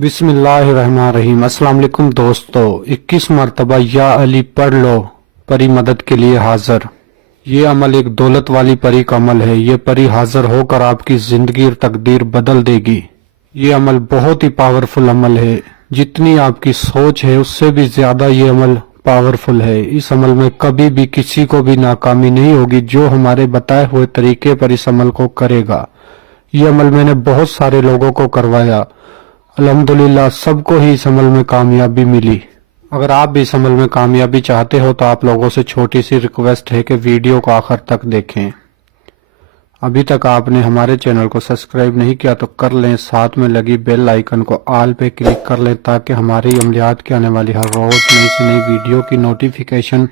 बिस्मिल्लाहिर्रहमानिर्रहीम। अस्सलाम वालेकुम दोस्तों, 21 मरतबा या अली पढ़ लो, परी मदद के लिए हाजिर। ये अमल एक दौलत वाली परी का अमल है। ये परी हाजिर होकर आपकी जिंदगी और तकदीर बदल देगी। ये अमल बहुत ही पावरफुल अमल है। जितनी आपकी सोच है उससे भी ज्यादा ये अमल पावरफुल है। इस अमल में कभी भी किसी को भी नाकामी नहीं होगी जो हमारे बताए हुए तरीके पर इस अमल को करेगा। ये अमल मैंने बहुत सारे लोगों को करवाया, अल्हम्दुलिल्लाह सबको ही इस अमल में कामयाबी मिली। अगर आप भी इस अमल में कामयाबी चाहते हो तो आप लोगों से छोटी सी रिक्वेस्ट है कि वीडियो को आखिर तक देखें। अभी तक आपने हमारे चैनल को सब्सक्राइब नहीं किया तो कर लें, साथ में लगी बेल आइकन को ऑल पे क्लिक कर लें ताकि हमारी अमलियात की आने वाली हर रोज नई से नई वीडियो की नोटिफिकेशन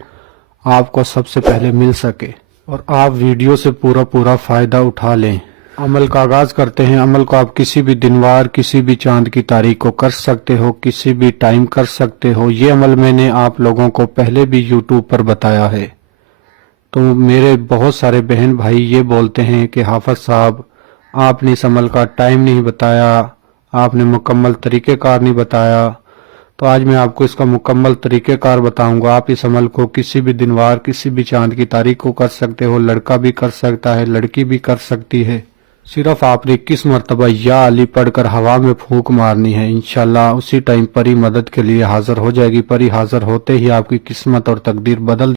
आपको सबसे पहले मिल सके और आप वीडियो से पूरा फायदा उठा लें। अमल का आगाज करते हैं। अमल को आप किसी भी दिनवार, किसी भी चांद की तारीख को कर सकते हो, किसी भी टाइम कर सकते हो। ये अमल मैंने आप लोगों को पहले भी यूट्यूब पर बताया है। तो मेरे बहुत सारे बहन भाई ये बोलते हैं कि हाफिज साहब आपने इस अमल का टाइम नहीं बताया, आपने मुकम्मल तरीक़ेकार नहीं बताया। तो आज मैं आपको इसका मुकम्मल तरीक़ेकार बताऊंगा। आप इस अमल को किसी भी दिनवार, किसी भी चांद की तारीख को कर सकते हो। लड़का भी कर सकता है, लड़की भी कर सकती है। सिर्फ आपने 21 मरतबा या अली पढ़कर हवा में फूंक मारनी है। इंशाल्लाह उसी टाइम परी मदद के लिए हाजिर हो जाएगी। परी हाजिर होते ही आपकी किस्मत और तकदीर बदल